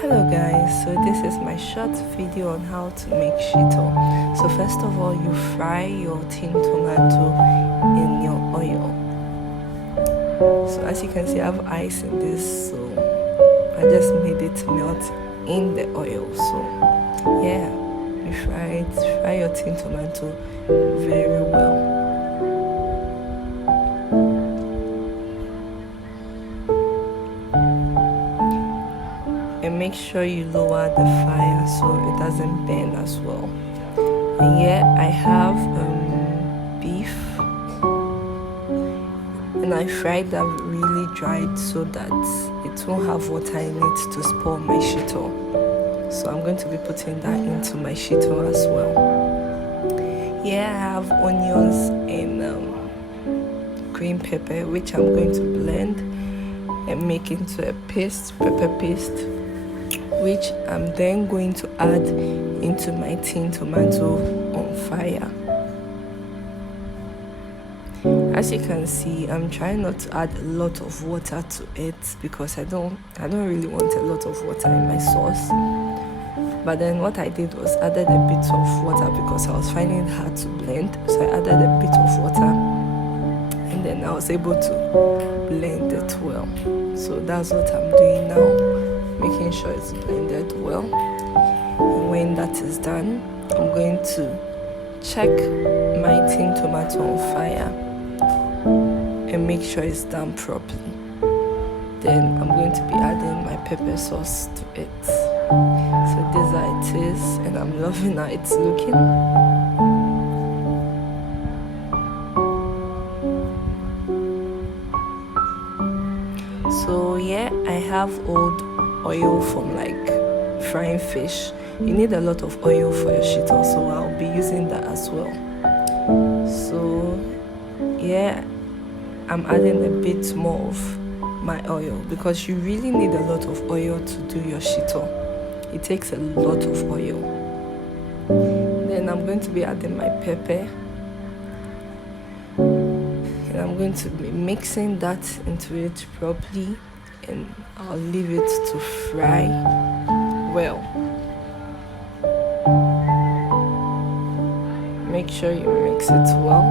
Hello guys, so this is my short video on how to make shito. So first of all, you fry your tin tomato in your oil. So as you can see, I have ice in this, so I just made it melt in the oil. So yeah, you fry your tin tomato very well. And make sure you lower the fire so it doesn't burn as well. And yeah, I have beef, and I fried that really dried so that it won't have water in it to spoil my shito. So I'm going to be putting that into my shito as well. Yeah, I have onions and green pepper, which I'm going to blend and make into a pepper paste, which I'm then going to add into my tin tomato on fire. As you can see, I'm trying not to add a lot of water to it because I don't really want a lot of water in my sauce. But then what I did was added a bit of water because I was finding it hard to blend. So I added a bit of water and then I was able to blend it well. So that's what I'm doing now, making sure it's blended well. And when that is done, I'm going to check my tin tomato on fire and make sure it's done properly. Then I'm going to be adding my pepper sauce to it. So this is how it is, and I'm loving how it's looking. So yeah, I have old oil from like frying fish. You need a lot of oil for your shito, so I'll be using that as well. So yeah, I'm adding a bit more of my oil because you really need a lot of oil to do your shito. It takes a lot of oil. Then I'm going to be adding my pepper, and I'm going to be mixing that into it properly, and I'll leave it to fry well. Make sure you mix it well.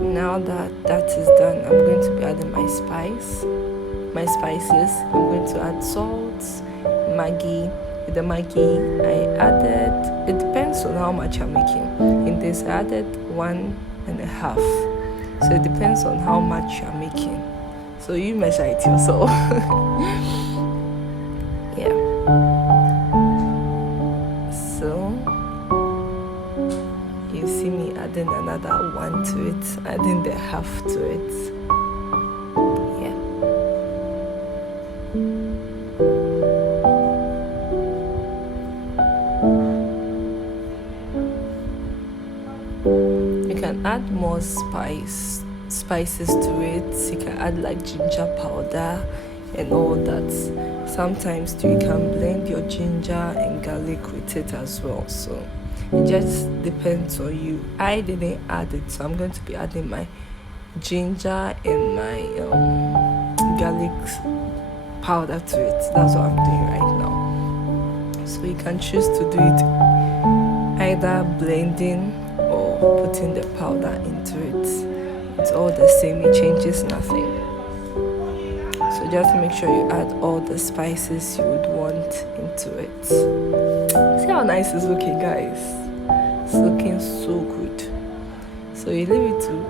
Now that is done, I'm going to be adding my spices. I'm going to add salt, Maggi. With the Maggi, I added, it depends on how much you're making. In this, I added 1.5. So it depends on how much you're making. So you measure it yourself. Yeah. So you see me adding another 1 to it, adding the half to it. Yeah. You can add more spices to it. You can add like ginger powder and all that. Sometimes you can blend your ginger and garlic with it as well. So it just depends on you. I didn't add it, so I'm going to be adding my ginger and my garlic powder to it. That's what I'm doing right now. So you can choose to do it either blending or putting the powder into it. It's all the same, it changes nothing. So just make sure you add all the spices you would want into it. See how nice it's looking, guys? It's looking so good. So you leave it to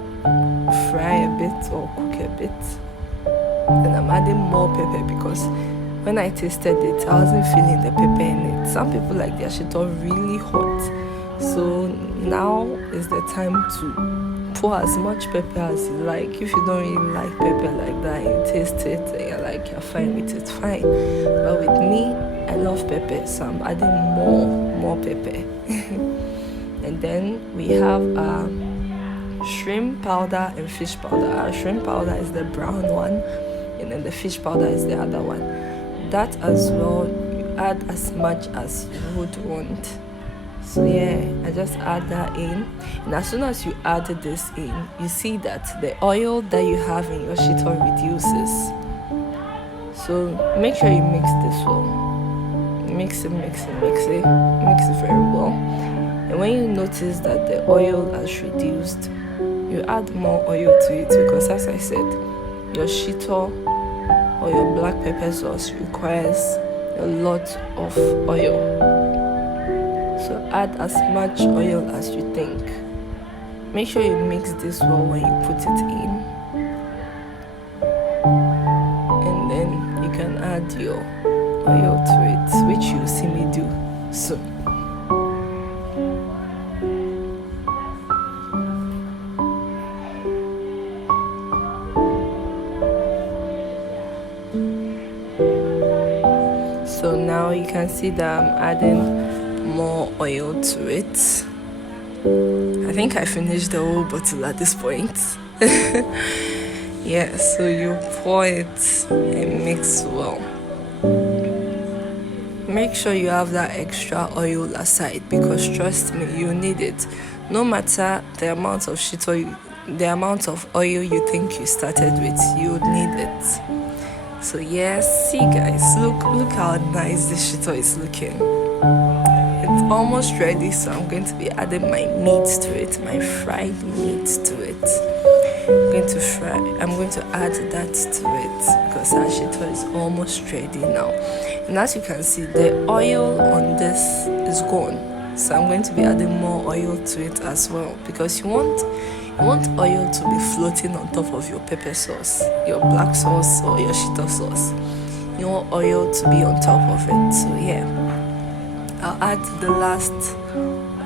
fry a bit or cook a bit. And I'm adding more pepper because when I tasted it, I wasn't feeling the pepper in it. Some people like their shito really hot. So now is the time to pour as much pepper as you like. If you don't really like pepper like that, you taste it and you're like, you're fine with it, fine. But with me, I love pepper, so I'm adding more pepper. And then we have shrimp powder and fish powder. Our shrimp powder is the brown one, and then the fish powder is the other one. That as well, you add as much as you would want. So yeah, I just add that in, and as soon as you add this in, you see that the oil that you have in your shito reduces. So make sure you mix this well. Mix it very well. And when you notice that the oil has reduced, you add more oil to it, because as I said, your shito or your black pepper sauce requires a lot of oil. So add as much oil as you think. Make sure you mix this well when you put it in, and then you can add your oil to it, which you'll see me do soon. So now you can see that I'm adding more oil to it. I think I finished the whole bottle at this point. Yeah, so you pour it and mix well. Make sure you have that extra oil aside, because trust me, you need it. No matter the amount of the amount of oil you think you started with, you would need it. So yes, see guys, look how nice this shito is looking. It's almost ready, so I'm going to be adding my meat to it, my fried meat to it. I'm going to add that to it, because our shito is almost ready now. And as you can see, the oil on this is gone, so I'm going to be adding more oil to it as well, because you want oil to be floating on top of your pepper sauce, your black sauce or your shito sauce. You want oil to be on top of it. So yeah, I'll add the last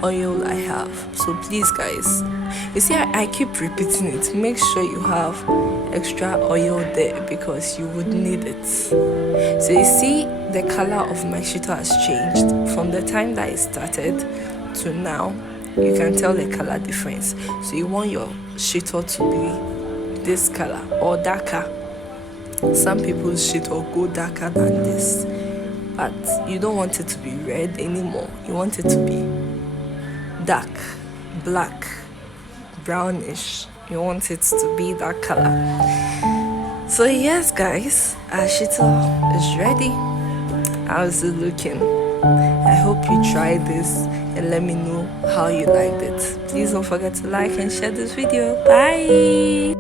oil I have. So please guys, you see I keep repeating it, make sure you have extra oil there, because you would need it. So you see the color of my shito has changed from the time that it started to now. You can tell the color difference. So you want your shito to be this color or darker. Some people's shito go darker than this, but you don't want it to be red anymore. You want it to be dark, black, brownish. You want it to be that color. So yes guys, our shito is ready. How's it looking? I hope you try this and let me know how you liked it. Please don't forget to like and share this video. Bye.